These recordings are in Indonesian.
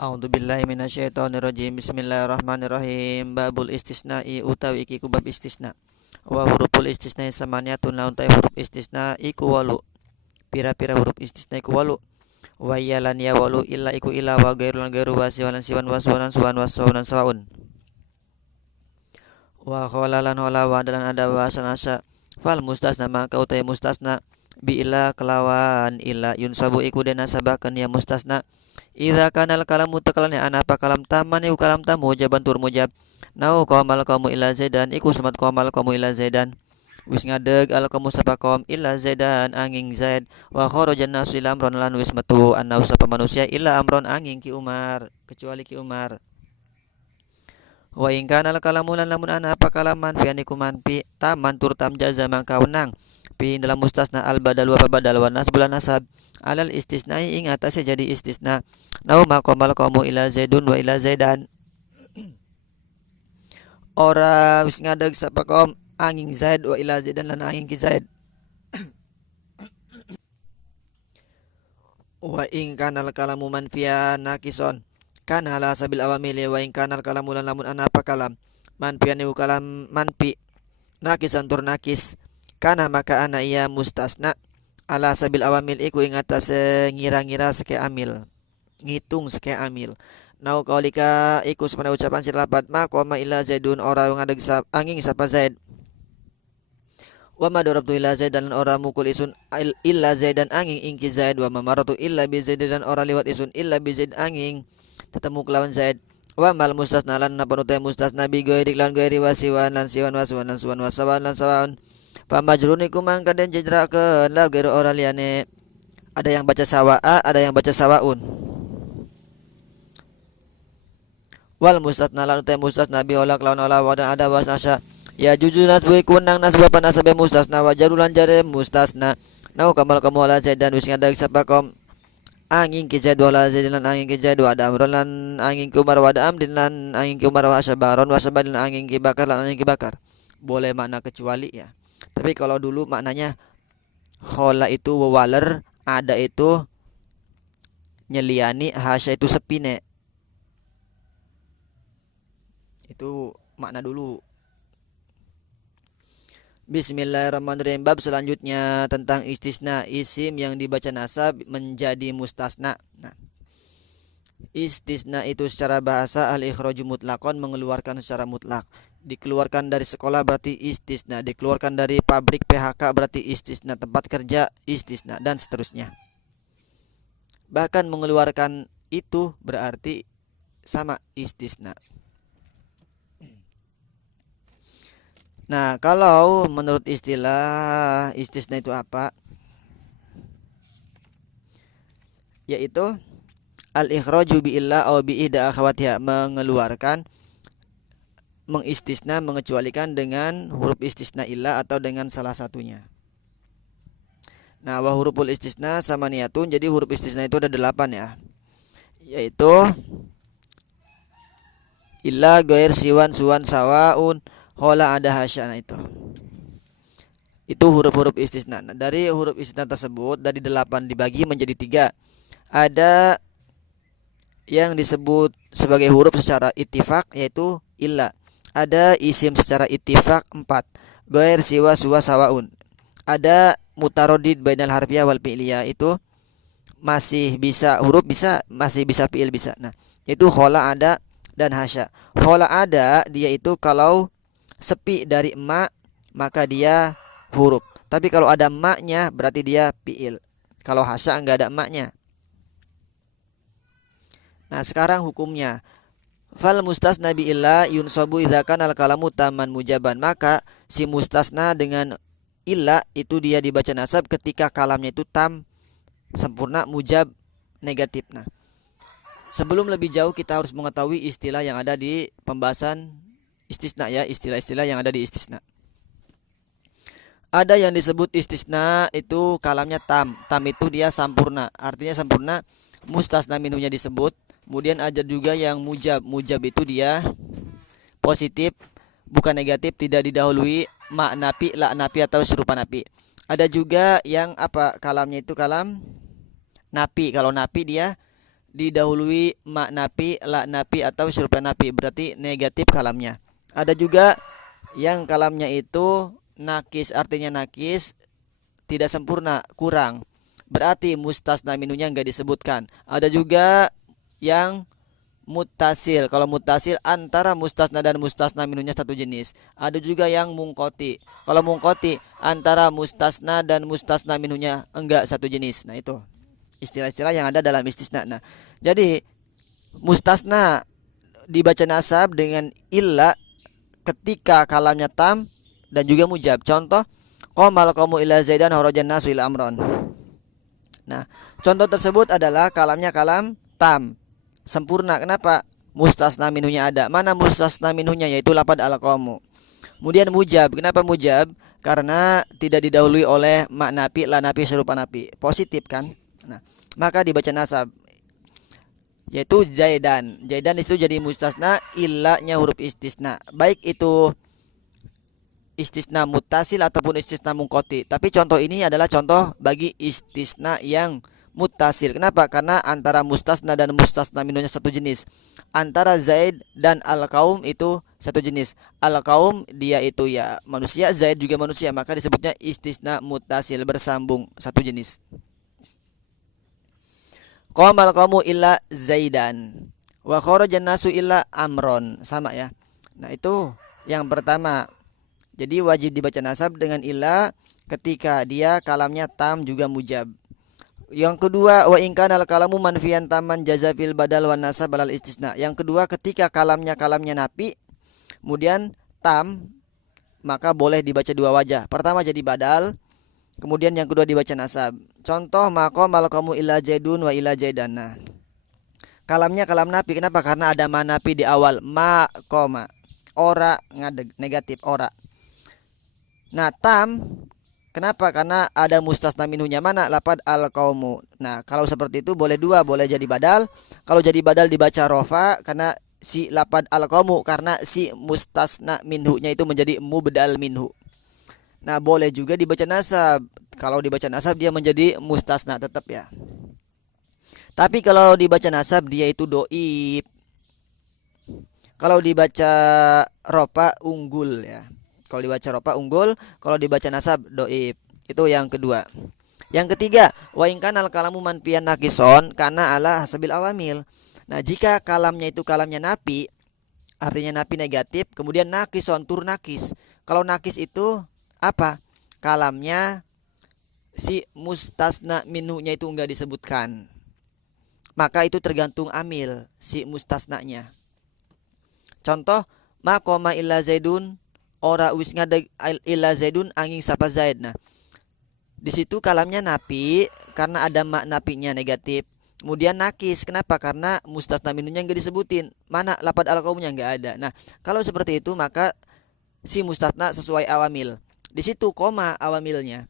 A'udzubillahi minasyaitonirrajim. Bismillahirrahmanirrahim. Babul istisna'i utawi iki ku bab istisna. Wa huruful istisna'i samaniyatun laun ta huruf istisna iku walu. Pira-pira huruf istisna iku walu. Wa yalan ya walu illa iku illa wa gairu lan gairu wa siwalan siwan wa suwanan suwan wa sawanan sawaun. Wa khalalan wala wa dalan ada wa sanasa. Fal mustasna maka utai mustasna bi illa kelawan illa yunsabu iku den nasabakan ya mustasna. Idza kanal kalamu takalannya anapa kalam taman iku kalam tamu jaban tur mujab. Nau qamal kamu ila zaidan iku semat qamal kamu ila zaidan. Wis ngadeg al kamu sapa kaum ila zaidan angin zaid wa kharajan nasu ila amron lan wis metu annau sapa manusia ila amron angin ki Umar kecuali ki Umar. Wa in kanal kalamu lan lamun anapa kalaman fi aniku manpi taman tur tam jaza mangka wenang fi dalam mustasna al badal wa badal wa nasbulan nasab alal istisnai ing atase jadi istisna. Nau maqamal kamu ila zaidun wa ila zaidan. Ora wis ngadeg sapa kaum angin zaid wa ila zaidan lan angin ki zaid. Wa in kanal kalamu manfiyan nakison kana ala sabil awamili wa in kanal kalamu lan lamun anapa kalam manfiyan iku kalam manfi nakisan tur nakis kana maka ana iya mustasna ala sabil awamil iku ing atas ngira-ngira seke amil ngitung seke amil. Nau kaulika iku sepana ucapan silapat maqama illa zaidun ora ngadeg angin sapa zaid wa madarabtu illa zaidan ora mukul isun illa zaidan angin ingki zaid wa mamaratu illa bi zaidan ora liwat isun illa bi zaid angin tetemu kelawan zaid wa mal mustasna lan napa utai mustasna bi gairi lan gairi wasiwan lan siwan wasuwan lan suwan wasawan lan sawan pamajrun iku mangka den jejrakeun la gairi ora liyane. Ada yang baca sawa'a, ada yang baca sawaun. Wal mustasna lan utai mustasna bi olak lawan ola wa dan ada wasnasya ya jujur nasbu iku nang nasbu apa nasabe mustasna wa jarulan jare mustasna. Nau kamal kamu ala zaid dan wis ngadag sapa kaum angin ki zaid wala zaid lan angin ki zaid wa ada amron lan angin ki umar wa ada amdin lan angin ki umar wa sabaron wa sabadin angin ki bakar lan angin ki bakar. Boleh makna kecuali ya. Tapi kalau dulu maknanya khola itu wawaler, ada itu nyeliani, hasya itu sepine. Itu makna dulu. Bismillahirrahmanirrahim. Bab selanjutnya tentang istisna, isim yang dibaca nasab menjadi mustasna. Nah, istisna itu secara bahasa al-ikhraju mutlaqan, mengeluarkan secara mutlak. Dikeluarkan dari sekolah berarti istisna, dikeluarkan dari pabrik PHK berarti istisna, tempat kerja istisna, dan seterusnya. Bahkan mengeluarkan itu berarti sama istisna. Nah, kalau menurut istilah istisna itu apa? Yaitu al-ikhraju bi illa aw bi ihda akhawatiha, mengeluarkan, mengistisna, mengecualikan dengan huruf istisna illa atau dengan salah satunya. Nah, wa huruful istisna samaniyatun, jadi huruf istisna itu ada 8 ya. Yaitu illa, ghair, siwan, suwan, sawaun, hola, ada hasyana itu. Itu huruf-huruf istisna. Nah, dari huruf istisna tersebut dari 8 dibagi menjadi 3. Ada yang disebut sebagai huruf secara ittifaq yaitu illa. Ada isim secara ittifaq 4. Ghair, siwa, suwa, sawaun. Ada mutarodid bainal harfiyah wal fi'liyah, itu masih bisa huruf bisa, masih bisa fi'il bisa. Nah, itu khola, ada, dan hasya. Khola ada dia itu kalau sepi dari emak maka dia huruf. Tapi kalau ada emaknya berarti dia fi'il. Kalau hasya enggak ada emaknya. Nah, sekarang hukumnya. Fal mustasna bi illa yunsabu idza kana al kalamu taman mujaban. Maka si mustasna dengan illa itu dia dibaca nasab ketika kalamnya itu tam, sempurna, mujab, negatif. Nah, sebelum lebih jauh kita harus mengetahui istilah yang ada di pembahasan istisna ya, istilah-istilah yang ada di istisna. Ada yang disebut istisna itu kalamnya tam. Tam itu dia sampurna, artinya sempurna, mustasna minhunya disebut. Kemudian ada juga yang mujab. Mujab itu dia positif, bukan negatif, tidak didahului ma napi, la napi atau serupa napi. Ada juga yang apa kalamnya itu kalam napi. Kalau napi dia didahului ma napi, la napi atau syuruf napi, berarti negatif kalamnya. Ada juga yang kalamnya itu nakis, artinya nakis tidak sempurna, kurang, berarti mustasna minunya enggak disebutkan. Ada juga yang muttasil. Kalau muttasil antara mustasna dan mustasna minunya satu jenis. Ada juga yang mungkoti. Kalau mungkoti antara mustasna dan mustasna minunya enggak satu jenis. Nah, itu istilah-istilah yang ada dalam istisna. Nah, jadi mustasna dibaca nasab dengan illa ketika kalamnya tam dan juga mujab. Contoh, qamal qaumu ila zaidan harajan nasu ila amron. Nah, contoh tersebut adalah kalamnya kalam tam, sempurna. Kenapa? Mustasna minhunya ada. Mana mustasna minhunya? Yaitu lapad al qaumu. Kemudian mujab. Kenapa mujab? Karena tidak didahului oleh mak napi, la napi, serupa napi. Positif kan? Nah, maka dibaca nasab, yaitu zaidan. Zaidan itu jadi mustasna, illanya huruf istisna. Baik itu istisna muttasil ataupun istisna mungkoti. Tapi contoh ini adalah contoh bagi istisna yang muttasil. Kenapa? Karena antara mustasna dan mustasna minunya satu jenis. Antara Zaid dan al-qaum itu satu jenis. Al-qaum dia itu ya manusia, Zaid juga manusia, maka disebutnya istisna muttasil, bersambung, satu jenis. Qamal qaumu illa Zaidan wa kharajan nasu illa Amron, sama ya. Nah, itu yang pertama. Jadi wajib dibaca nasab dengan illa ketika dia kalamnya tam juga mujab. Yang kedua, wa in kana al-kalamu manfiyan taman jazafil badal wan nasab alal istisna. Yang kedua, ketika kalamnya napi kemudian tam, maka boleh dibaca dua wajah. Pertama jadi badal, kemudian yang kedua dibaca nasab. Contoh, maqamal qaumu illa zaidun wa illa zaidan. Nah, kalamnya kalam napi. Kenapa? Karena ada ma napi di awal. Ma koma, ora ngadeg, negatif ora. Nah, tam, kenapa? Karena ada mustasna minhunya. Mana? Lapad al qaumu. Nah, kalau seperti itu boleh dua, boleh jadi badal. Kalau jadi badal dibaca rofa karena si lapad al qaumu, karena si mustasna minhunya itu menjadi mubdal minhu. Nah, boleh juga dibaca nasab. Kalau dibaca nasab dia menjadi mustasna tetap ya. Tapi kalau dibaca nasab dia itu doib. Kalau dibaca ropa unggul ya. Kalau dibaca ropa unggul, kalau dibaca nasab doib. Itu yang kedua. Yang ketiga, wa in kanal kalamu manfiyan nakison kana ala hasabil awamil. Nah, jika kalamnya itu kalamnya napi, artinya napi negatif, kemudian nakison tur nakis. Kalau nakis itu apa? Kalamnya si mustasna minhunya itu enggak disebutkan, maka itu tergantung amil si mustasnanya. Contoh, maqama illa zaidun, ora wis ngadeg illa zaidun angin sapa zaid. Nah, di situ kalamnya napi karena ada mak napinya negatif, kemudian nakis. Kenapa? Karena mustasna minhunya enggak disebutin. Mana lapad al qaumnya enggak ada. Nah, kalau seperti itu maka si mustasna sesuai awamil. Di situ koma awamilnya.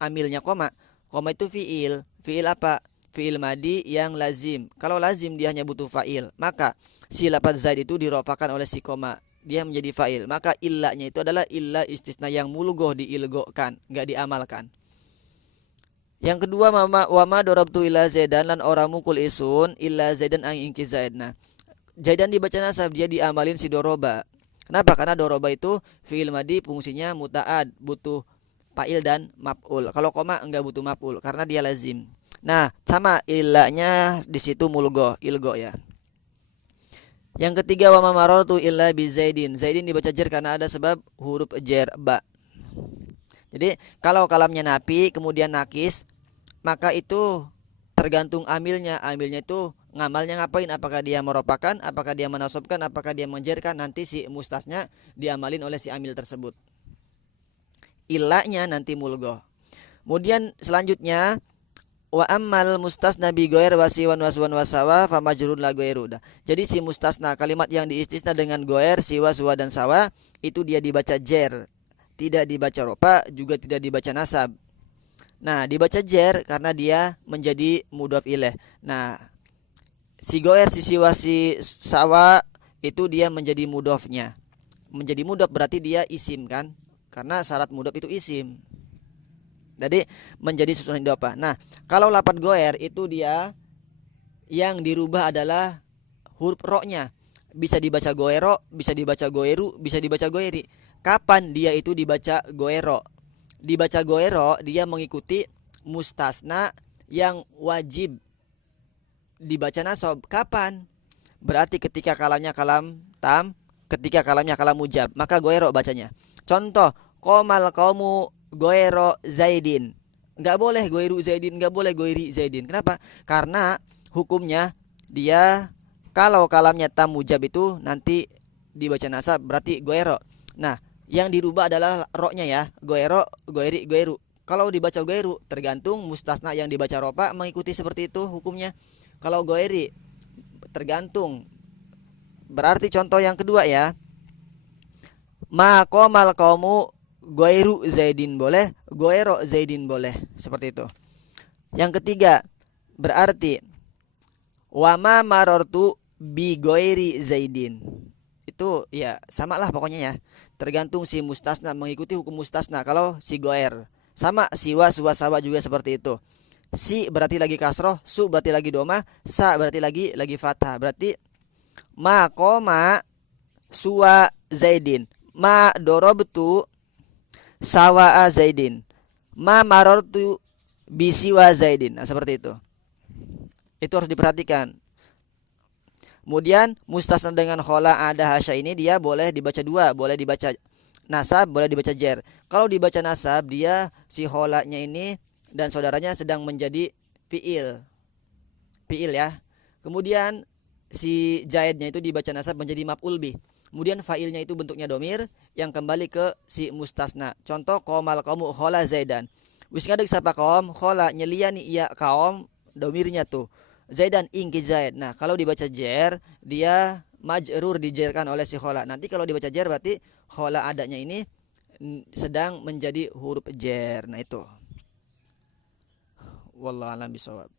Amilnya koma. Koma itu fiil. Fiil apa? Fiil madi yang lazim. Kalau lazim dia hanya butuh fa'il, maka si lapad zaid itu dirofakan oleh si koma, dia menjadi fa'il. Maka illanya itu adalah illa istisna yang mulgoh, diilgokan, enggak diamalkan. Yang kedua, wama dorabtu illa zaidan, lan ora mukul isun illa zaidan ang ingki zaid. Nah, zaidan dibaca nasab, dia diamalin si doroba. Kenapa? Karena doroba itu fiil madi, fungsinya muta'ad, butuh fa'il dan maf'ul. Kalau koma enggak butuh maf'ul karena dia lazim. Nah, sama illanya di situ mulgo, ilgo ya. Yang ketiga, wa mamaratu illa bi zaidin. Zaidin dibaca jar karena ada sebab huruf jar ba. Jadi, kalau kalamnya napi kemudian nakis, maka itu tergantung amilnya. Amilnya itu ngamalnya ngapain? Apakah dia meropakan, apakah dia menasabkan, apakah dia menjarkan? Nanti si mustasnya diamalin oleh si amil tersebut. Ilahnya nanti mulgoh. Kemudian selanjutnya, wa ammal mustasna bi ghair wasiwan waswan wasawa fa majrun la ghairu. Jadi si mustasna, kalimat yang diistisna dengan ghair, siwa, suwa dan sawa, itu dia dibaca jer, tidak dibaca ropa, juga tidak dibaca nasab. Nah, dibaca jer karena dia menjadi mudhaf ilaih. Nah, si ghair, si siwa, si sawa itu dia menjadi mudhafnya. Menjadi mudhaf berarti dia isim kan? Karena syarat mudhaf itu isim. Jadi menjadi susunan idhofah. Nah, kalau lapad goer itu dia yang dirubah adalah huruf ro-nya. Bisa dibaca goero, bisa dibaca goeru, bisa dibaca goeri. Kapan dia itu dibaca goero? Dibaca goero dia mengikuti mustasna yang wajib dibaca nasab. Kapan? Berarti ketika kalamnya kalam tam, ketika kalamnya kalam mujab, maka goero bacanya. Contoh, komal kaumu goero zaidin. Nggak boleh goeru zaidin, nggak boleh goeri zaidin. Kenapa? Karena hukumnya dia kalau kalamnya tam mujab itu nanti dibaca nasab, berarti goero. Nah, yang dirubah adalah ro-nya ya. Goero, goeri, goeru. Kalau dibaca goeru tergantung mustasna yang dibaca ropa mengikuti seperti itu hukumnya. Kalau goeri tergantung. Berarti contoh yang kedua ya. Ma qomal qaumu goeru zaidin boleh, goero zaidin boleh. Seperti itu. Yang ketiga, berarti wama marortu bi goeri zaidin. Itu ya sama lah pokoknya ya. Tergantung si mustasna mengikuti hukum mustasna. Kalau si goer sama siwa suwa sawa juga seperti itu. Si berarti lagi kasroh, su berarti lagi doma, sa berarti lagi fathah. Berarti ma koma suwa zaidin, ma dorobtu sawa zaidin, ma marortu bisiwa zaidin. Nah, seperti itu. Itu harus diperhatikan. Kemudian mustasna dengan khola ada hasya ini dia boleh dibaca dua, boleh dibaca nasab, boleh dibaca jer. Kalau dibaca nasab dia si kholanya ini dan saudaranya sedang menjadi fiil. Fiil ya. Kemudian si jaidnya itu dibaca nasab menjadi maf'ul bih. Kemudian fa'ilnya itu bentuknya domir yang kembali ke si mustasna. Contoh qomal qaumu khola zaidan. Wis ngadeg sapa kaum khola nyeliani iya kaum domirnya tuh. Zaidan ingki zaid. Nah, kalau dibaca jer dia majrur dijerkan oleh si khola. Nanti kalau dibaca jer berarti khola adanya ini sedang menjadi huruf jer. Nah, itu. Wallahu a'lam bishawab.